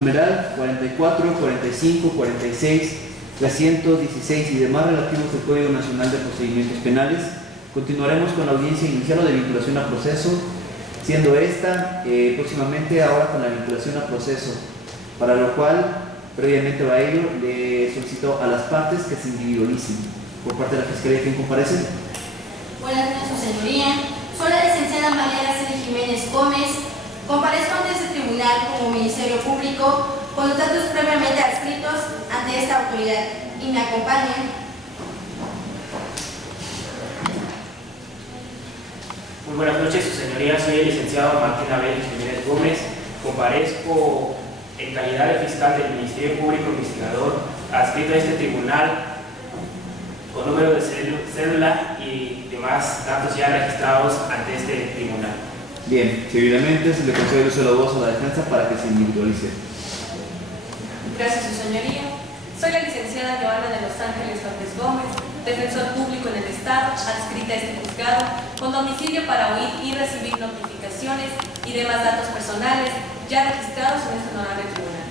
numeral 44, 45, 46, 316 y demás relativos al Código Nacional de Procedimientos Penales. Continuaremos con la audiencia inicial o de vinculación a proceso, siendo esta próximamente ahora con la vinculación a proceso, para lo cual, previamente a ello, le solicito a las partes que se individualicen. Por parte de la Fiscalía, ¿quién comparece? Buenas noches, su señoría. Soy la licenciada María Araceli Jiménez Gómez. Comparezco ante este tribunal como Ministerio Público con los datos previamente adscritos ante esta autoridad y me acompañan. Muy buenas noches, su señoría. Soy el licenciado Martín Abel Jiménez Gómez. Comparezco en calidad de fiscal del Ministerio Público Investigador adscrito a este tribunal con número de cédula y demás datos ya registrados ante este tribunal. Bien, seguidamente se le concede el uso de la voz a la defensa para que se individualice. Gracias, su señoría. Soy la licenciada Joana de Los Ángeles López Gómez, defensor público en el Estado, adscrita a este juzgado, con domicilio para oír y recibir notificaciones y demás datos personales ya registrados en este honorable tribunal.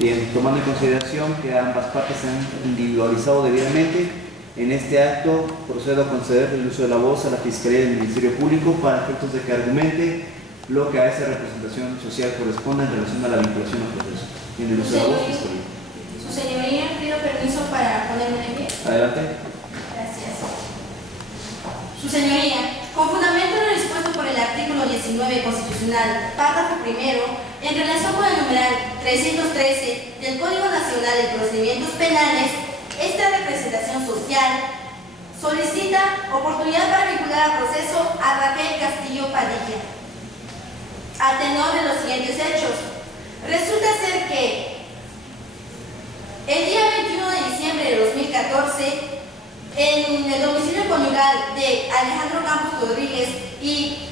Bien, tomando en consideración que ambas partes se han individualizado debidamente, en este acto procedo a conceder el uso de la voz a la Fiscalía del Ministerio Público para efectos de que argumente lo que a esa representación social corresponda en relación a la vinculación al proceso. En el uso de la voz, Fiscalía. Su señoría, pido permiso para ponerme de pie. Adelante. Gracias. Su señoría, con fundamento en lo dispuesto por el artículo 19 constitucional, párrafo primero, en relación con el numeral 313 del Código Nacional de Procedimientos Penales, esta representación social solicita oportunidad para vincular a proceso a Raquel Castillo Padilla, a tenor de los siguientes hechos. Resulta ser que el día 21 de diciembre de 2014, en el domicilio conyugal de Alejandro Campos Rodríguez y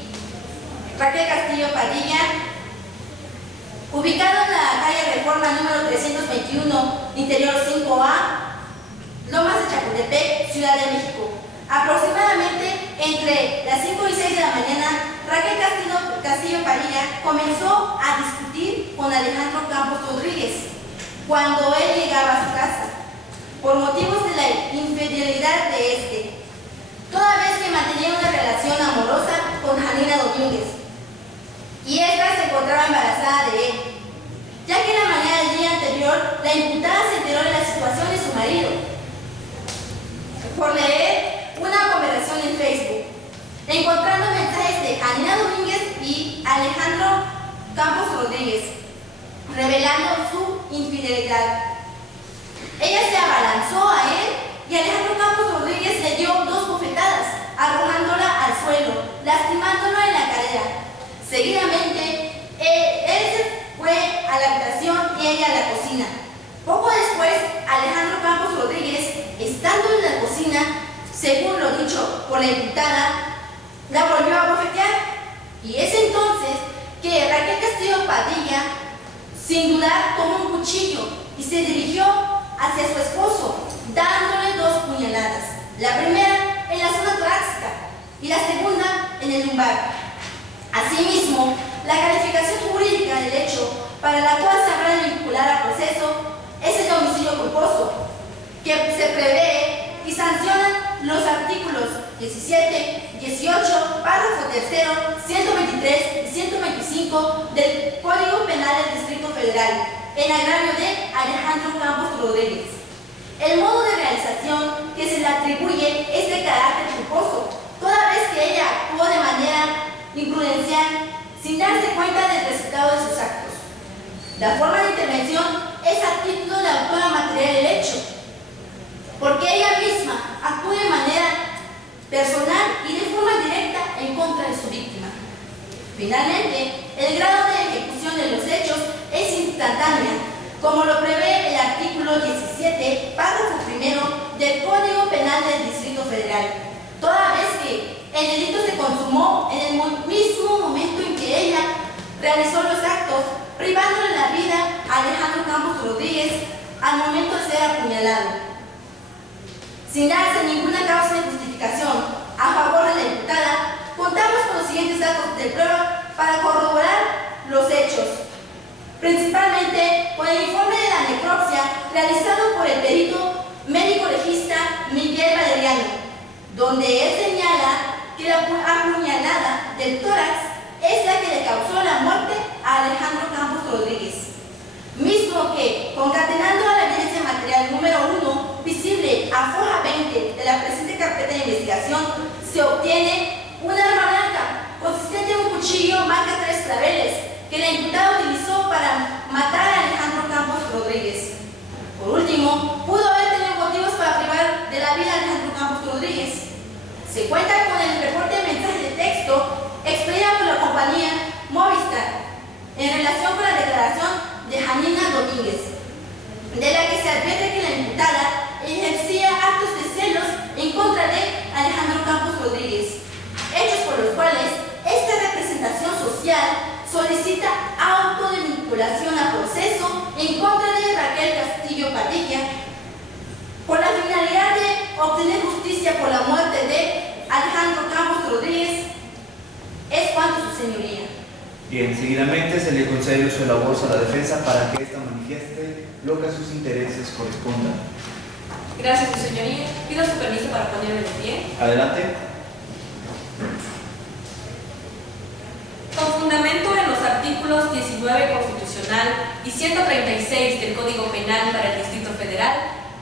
Raquel Castillo Padilla, ubicado en la calle Reforma número 321, interior 5A, Lomas de Chapultepec, Ciudad de México. Aproximadamente entre las 5 y 6 de la mañana, Raquel Castillo Padilla comenzó a discutir con Alejandro Campos Rodríguez cuando él llegaba a su casa, por motivos de la infidelidad de este, toda vez que mantenía una relación amorosa con Janina Domínguez, y esta se encontraba embarazada de él, ya que en la mañana del día anterior la imputada se enteró de la situación de su marido por leer una conversación en Facebook, encontrando mensajes de Janina Domínguez y Alejandro Campos Rodríguez, revelando su infidelidad. Ella se abalanzó a él y Alejandro Campos Rodríguez le dio 2 bofetadas, arrojándola al suelo, lastimándola en la cadera. Seguidamente, él se fue a la habitación y ella a la cocina. Poco después, Alejandro Campos Rodríguez, estando en la cocina, según lo dicho por la imputada, la volvió a bofetear. Y es entonces que Raquel Castillo Padilla, sin dudar, tomó un cuchillo y se dirigió hacia su esposo, dándole 2 puñaladas. La primera en la zona torácica y la segunda en el lumbar. Asimismo, la calificación jurídica del hecho para la cual se habrá de vincular a proceso es el homicidio culposo, que se prevé y sancionan los artículos 17, 18, párrafo 3, 123 y 125 del Código Penal del Distrito Federal, en agravio de Alejandro Campos Rodríguez. El modo de realización que se le atribuye es de carácter culposo, toda vez que ella actuó de manera imprudencial, sin darse cuenta del resultado de sus actos. La forma de intervención es a título de autora material del hecho, porque ella misma actúa de manera personal y de forma directa en contra de su víctima. Finalmente, el grado de ejecución de los hechos es instantánea, como lo prevé el artículo 17, párrafo primero del Código Penal del Distrito Federal, toda vez que el delito se consumó en el mismo momento en que ella realizó los actos, privándole la vida a Alejandro Campos Rodríguez al momento de ser apuñalado. Sin darse ninguna causa de justificación a favor de la imputada, contamos con los siguientes datos de prueba para corroborar los hechos. principalmente por el informe de la necropsia realizado por el perito médico legista Miguel Valeriano, donde él señala que la apuñalada del tórax es la que le causó la muerte a Alejandro Campos Rodríguez, mismo que, concatenando a la evidencia material número 1, visible a foja 20 de la presente carpeta de investigación, se obtiene un arma blanca consistente en un cuchillo marca 3 claveles que la imputada utilizó para matar a Alejandro Campos Rodríguez. Por último, pudo haber tenido motivos para privar de la vida a Alejandro Campos Rodríguez. Se cuenta con el reporte de mensaje de texto expedida por la compañía Movistar en relación con la declaración de Janina Domínguez, de la que se advierte que la imputada ejercía actos de celos en contra de Alejandro Campos Rodríguez, hechos por los cuales esta representación social solicita auto de vinculación a proceso en contra de Raquel Castillo Padilla por la finalidad de obtener justicia por la muerte de Alejandro Campos Rodríguez. Es cuanto, su señoría. Bien, seguidamente se le concede uso de la voz a la defensa para que ésta manifieste lo que a sus intereses corresponda. Gracias, su señoría. Pido su permiso para ponerme de pie. Adelante. Con fundamento en los artículos 19 constitucional y 136 del Código Penal para el Distrito Federal,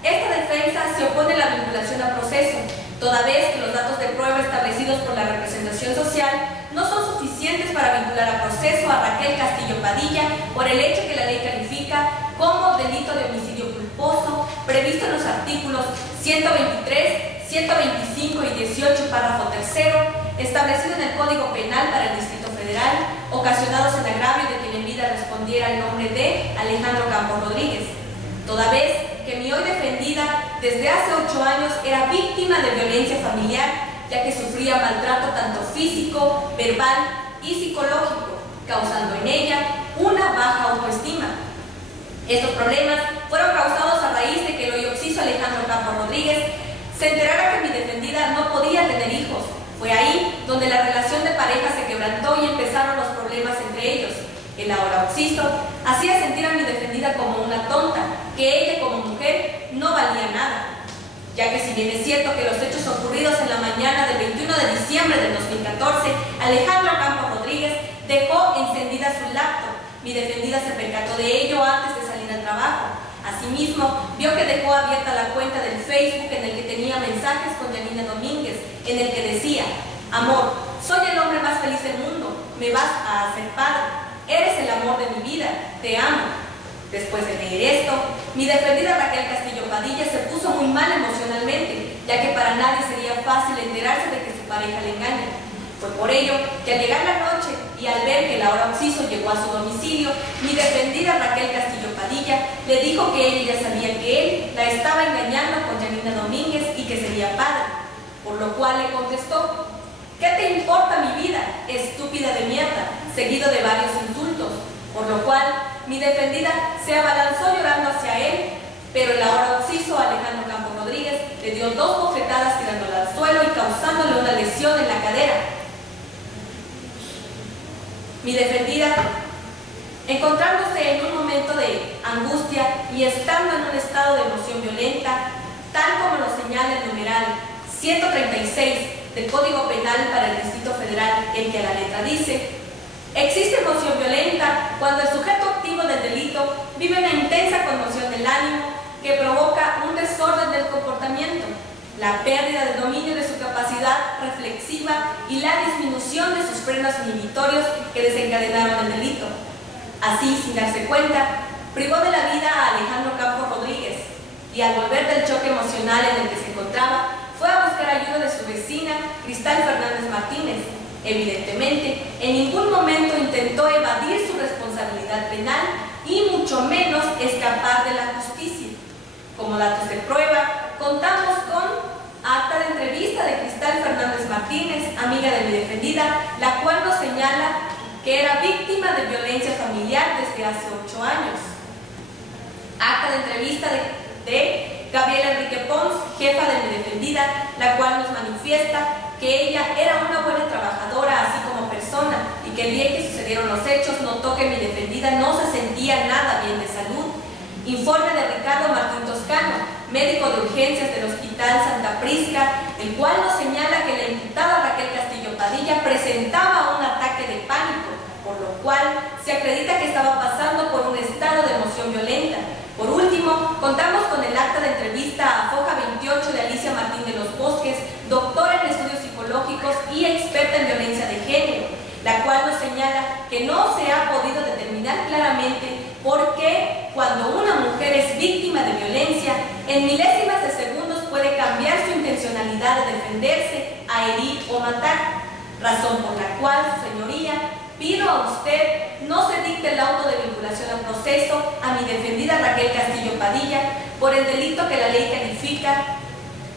esta defensa se opone a la vinculación a proceso, toda vez que los datos de prueba establecidos por la representación social no son suficientes para vincular a proceso a Raquel Castillo Padilla por el hecho que la ley califica como delito de homicidio culposo previsto en los artículos 123, 125 y 18, párrafo tercero, establecido en el Código Penal para el Distrito Federal, ocasionados en agravio de quien en vida respondiera al nombre de Alejandro Campos Rodríguez, toda vez que mi hoy defendida desde hace 8 años era víctima de violencia familiar, ya que sufría maltrato tanto físico, verbal y psicológico, causando en ella una baja autoestima. Estos problemas fueron causados a raíz de que el hoy occiso Alejandro Campos Rodríguez se enterara que mi defendida no podía tener hijos. Fue ahí donde la relación de pareja se quebrantó y empezaron los problemas entre ellos. El ahora occiso hacía sentir a mi defendida como una tonta, que ella como mujer no valía nada, ya que si bien es cierto que los hechos ocurridos en la mañana del 21 de diciembre del 2014, Alejandro Campos Rodríguez dejó encendida su laptop. Mi defendida se percató de ello antes de salir al trabajo. Asimismo, vio que dejó abierta la cuenta del Facebook en el que tenía mensajes con Janina Domínguez, en el que decía: amor, soy el hombre más feliz del mundo, me vas a hacer padre, eres el amor de mi vida, te amo. Después de leer esto, mi defendida Raquel Castillo Padilla se puso muy mal emocionalmente, ya que para nadie sería fácil enterarse de que su pareja le engaña. Fue por ello que al llegar la noche y al ver que el ahora occiso llegó a su domicilio, mi defendida Raquel Castillo Padilla le dijo que ella ya sabía que él la estaba engañando con Janina Domínguez y que sería padre, por lo cual le contestó: ¿qué te importa mi vida, estúpida de mierda?, seguido de varios insultos, por lo cual mi defendida se abalanzó llorando hacia él, pero el ahora occiso Alejandro Campos Rodríguez le dio 2 bofetadas tirándola al suelo y causándole una lesión en la cadera. Mi defendida, encontrándose en un momento de angustia y estando en un estado de emoción violenta, tal como lo señala el numeral 136 del Código Penal para el Distrito Federal, en que a la letra dice: existe emoción violenta cuando el sujeto activo del delito vive una intensa conmoción del ánimo que provoca un desorden del comportamiento, la pérdida del dominio de su capacidad reflexiva y la disminución de sus frenos inhibitorios que desencadenaron el delito. Así, sin darse cuenta, privó de la vida a Alejandro Campos Rodríguez y al volver del choque emocional en el que se encontraba, fue a buscar ayuda de su vecina, Cristal Fernández Martínez. Evidentemente, en ningún momento intentó evadir su responsabilidad penal y mucho menos escapar de la justicia. Como datos de prueba, contamos con acta de entrevista de Cristal Fernández Martínez, amiga de mi defendida, la cual nos señala que era víctima de violencia familiar desde hace 8 años. Acta de entrevista de Gabriela Enrique Pons, jefa de mi defendida, la cual nos manifiesta que ella era una buena trabajadora, así como persona persona y que el día en que sucedieron los hechos notó que mi defendida no se sentía nada bien de salud. Informe de Ricardo Martín Toscano, médico de urgencias del Hospital Santa Prisca, el cual nos señala que la imputada Raquel Castillo Padilla presentaba un ataque de pánico, por lo cual se acredita que estaba pasando por un estado de emoción violenta. Por último, contamos con el acta de entrevista a Foja 28 de Alicia Martín de los Bosques, doctora en estudios psicológicos y experta en violencia de género, la cual nos señala que no se ha podido determinar claramente por qué cuando una mujer es víctima de violencia, en milésimas de segundos puede cambiar su intencionalidad de defenderse, a herir o matar, razón por la cual, su señoría, pido a usted no se dicte el auto de vinculación al proceso a mi defendida Raquel Castillo Padilla por el delito que la ley califica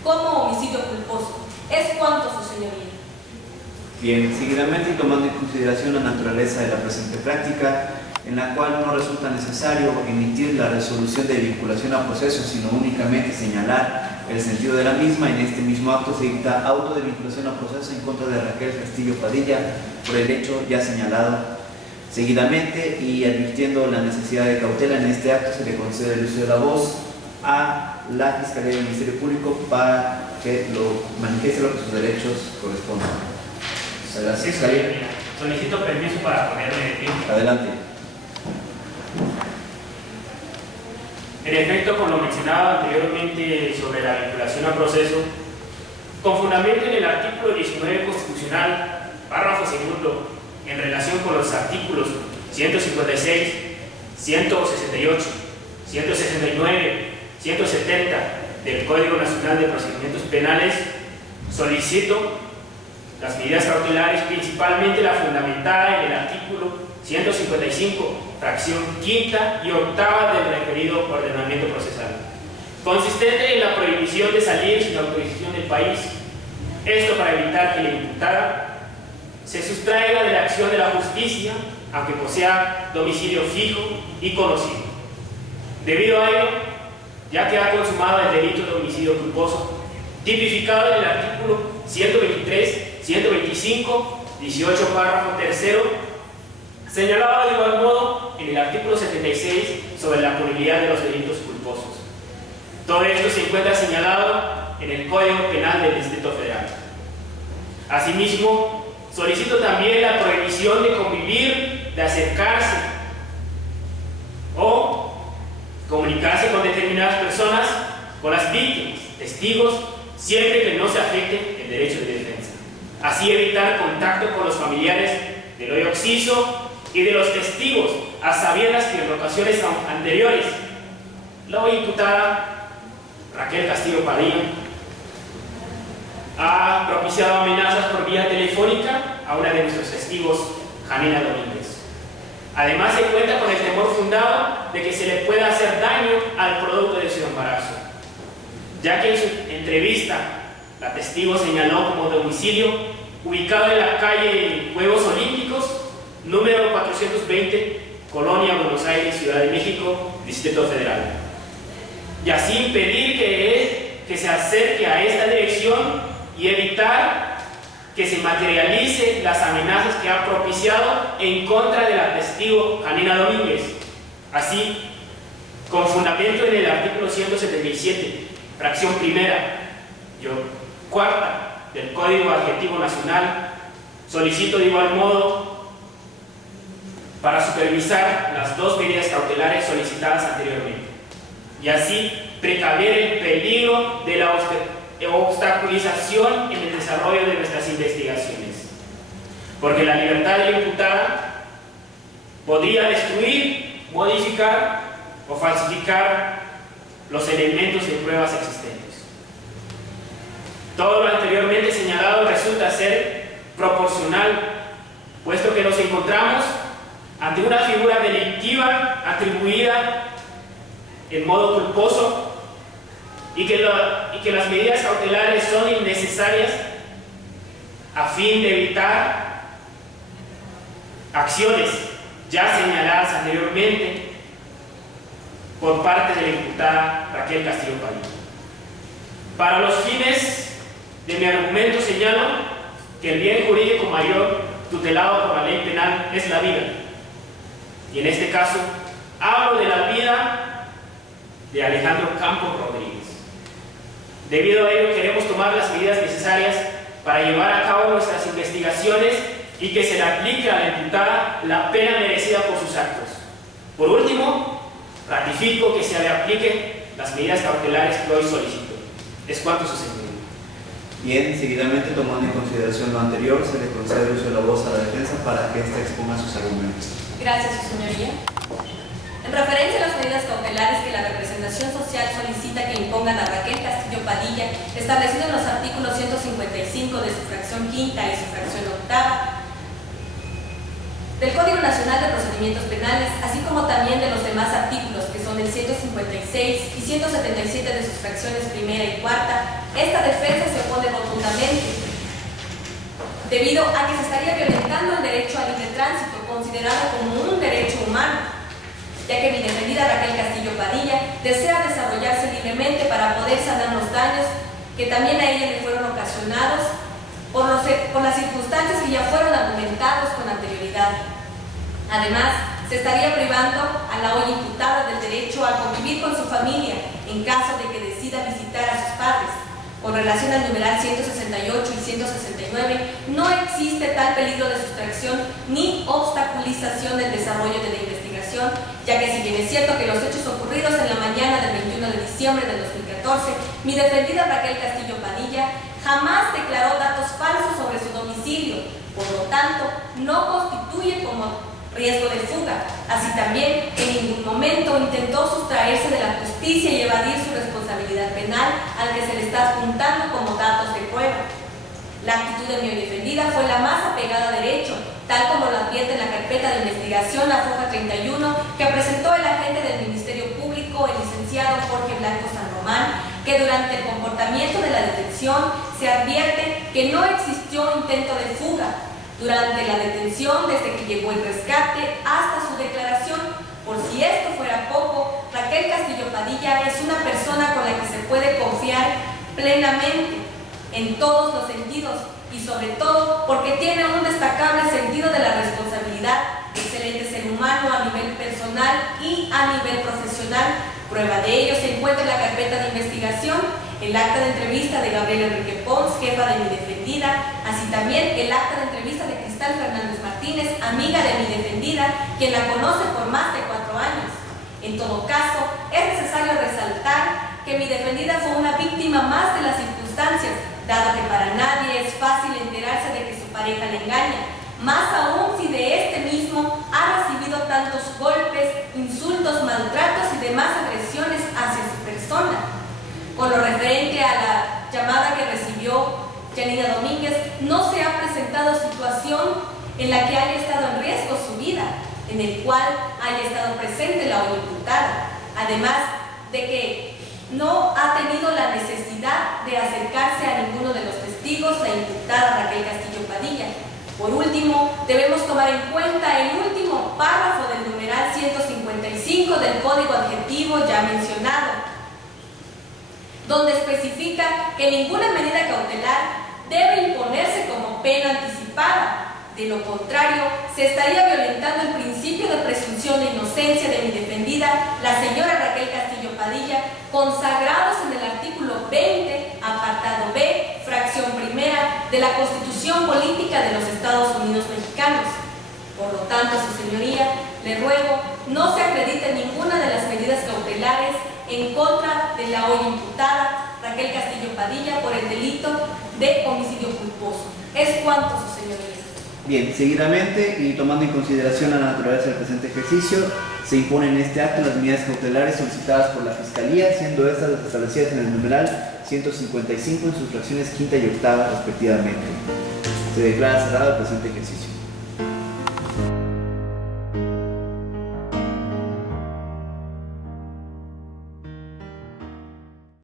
como homicidio culposo. Es cuanto, su señoría. Bien, seguidamente y tomando en consideración la naturaleza de la presente práctica, en la cual no resulta necesario emitir la resolución de vinculación a proceso, sino únicamente señalar el sentido de la misma, en este mismo acto se dicta auto de vinculación a proceso en contra de Raquel Castillo Padilla por el hecho ya señalado. Seguidamente, y advirtiendo la necesidad de cautela, en este acto se le concede el uso de la voz a la Fiscalía del Ministerio Público para que lo manifieste lo que sus derechos correspondan. Muchas gracias. Solicito permiso para ponerme de pie. Adelante. En efecto, como lo mencionaba anteriormente sobre la vinculación a proceso, con fundamento en el artículo 19 constitucional, párrafo segundo, en relación con los artículos 156, 168, 169, 170 del Código Nacional de Procedimientos Penales, solicito las medidas cautelares, principalmente la fundamentada en el artículo 155, fracción quinta y octava del referido ordenamiento procesal, consistente en la prohibición de salir sin autorización del país, esto para evitar que la imputada se sustraiga de la acción de la justicia, aunque posea domicilio fijo y conocido. Debido a ello, ya que ha consumado el delito de homicidio culposo, tipificado en el artículo 123, 125, 18 párrafo tercero, señalado de igual modo en el artículo 76 sobre la punibilidad de los delitos culposos. Todo esto se encuentra señalado en el Código Penal del Distrito Federal. Asimismo, solicito también la prohibición de convivir, de acercarse o comunicarse con determinadas personas, con las víctimas, testigos, siempre que no se afecte el derecho de defensa. Así evitar contacto con los familiares del hoyo occiso y de los testigos, a sabiendas que en ocasiones anteriores la hoy imputada Raquel Castillo Padilla ha propiciado amenazas por vía telefónica a una de nuestros testigos, Janina Domínguez. Además, se cuenta con el temor fundado de que se le pueda hacer daño al producto de su embarazo, ya que en su entrevista la testigo señaló como domicilio ubicado en la calle Juegos Olímpicos, número 420, Colonia Buenos Aires, Ciudad de México, Distrito Federal, y así impedir que se acerque a esta dirección y evitar que se materialice las amenazas que ha propiciado en contra de la testigo Janina Domínguez. Así, con fundamento en el artículo 177, fracción primera y cuarta del Código Adjetivo Nacional, solicito de igual modo para supervisar las dos medidas cautelares solicitadas anteriormente y así precaver el peligro de la obstaculización en el desarrollo de nuestras investigaciones, porque la libertad de la imputada podría destruir, modificar o falsificar los elementos de pruebas existentes. Todo lo anteriormente señalado resulta ser proporcional, puesto que nos encontramos ante una figura delictiva atribuida en modo culposo y que las medidas cautelares son innecesarias a fin de evitar acciones ya señaladas anteriormente por parte de la imputada Raquel Castillo Padilla. Para los fines de mi argumento señalo que el bien jurídico mayor tutelado por la ley penal es la vida. Y en este caso, hablo de la vida de Alejandro Campos Rodríguez. Debido a ello, queremos tomar las medidas necesarias para llevar a cabo nuestras investigaciones y que se le aplique a la imputada la pena merecida por sus actos. Por último, ratifico que se le apliquen las medidas cautelares que hoy solicito. Es cuanto, su señoría. Bien, seguidamente, tomando en consideración lo anterior, se le concede uso de la voz a la defensa para que ésta exponga sus argumentos. Gracias, su señoría. En referencia a las medidas cautelares que la representación social solicita que impongan a Raquel Castillo Padilla, establecido en los artículos 155 de su fracción quinta y su fracción octava del Código Nacional de Procedimientos Penales, así como también de los demás artículos, que son el 156 y 177 de sus fracciones primera y cuarta, esta defensa se opone rotundamente, debido a que se estaría violentando el derecho al libre tránsito, considerado como un derecho humano, ya que mi defendida Raquel Castillo Padilla desea desarrollarse libremente para poder sanar los daños que también a ella le fueron ocasionados por las circunstancias que ya fueron argumentados con anterioridad. Además, se estaría privando a la hoy imputada del derecho a convivir con su familia en caso de que decida visitar a sus padres. Con relación al numeral 168 y 169, no existe tal peligro de sustracción ni obstaculización del desarrollo de la investigación, ya que si bien es cierto que los hechos ocurridos en la mañana del 21 de diciembre del 2014, mi defendida Raquel Castillo Padilla jamás declaró datos falsos sobre su domicilio, por lo tanto, no constituye como riesgo de fuga. Así también, en ningún momento intentó sustraerse de la justicia y evadir su responsabilidad penal al que se le está apuntando como datos de prueba. La actitud de mi defendida fue la más apegada a derecho, tal como lo advierte en la carpeta de investigación, la foja 31, que presentó el agente del Ministerio Público, el licenciado Jorge Blanco San Román, que durante el comportamiento de la detención se advierte que no existió intento de fuga durante la detención, desde que llegó el rescate hasta su declaración. Por si esto fuera poco, Raquel Castillo Padilla es una persona con la que se puede confiar plenamente en todos los sentidos y sobre todo porque tiene un destacable sentido de la responsabilidad, excelente ser humano a nivel personal y a nivel profesional. Prueba de ello se encuentra en la carpeta de investigación, el acta de entrevista de Gabriela Enrique Pons, jefa de mi defendida, así también el acta de entrevista de Cristal Fernández Martínez, amiga de mi defendida, quien la conoce por más de 4 años. En todo caso, es necesario resaltar que mi defendida fue una víctima más de las circunstancias, dado que para nadie es fácil enterarse de que su pareja le engaña, más aún si de este mismo ha recibido tantos golpes, insultos, maltratos y demás agresiones hacia su persona. Con lo referente a la llamada que recibió Yanina Domínguez, no se ha presentado situación en la que haya estado en riesgo su vida, en el cual haya estado presente la hoy imputada, además de que no ha tenido la necesidad de acercarse a ninguno de los testigos, la imputada Raquel Castillo Padilla. Por último, debemos tomar en cuenta el último párrafo del numeral 155 del Código Adjetivo ya mencionado, donde especifica que ninguna medida cautelar debe imponerse como pena anticipada. De lo contrario, se estaría violentando el principio de presunción de inocencia de mi defendida, la señora Raquel Castillo Padilla, consagrados en el artículo 20, apartado B, fracción primera, de la Constitución Política de los Estados Unidos Mexicanos. Por lo tanto, su señoría, le ruego no se acredite ninguna de las medidas cautelares en contra de la hoy imputada Raquel Castillo Padilla por el delito de homicidio culposo. Es cuanto, su señoría. Bien, seguidamente y tomando en consideración la naturaleza del presente ejercicio, se imponen en este acto las medidas cautelares solicitadas por la Fiscalía, siendo estas las establecidas en el numeral 155 en sus fracciones quinta y octava respectivamente. Se declara cerrado el presente ejercicio.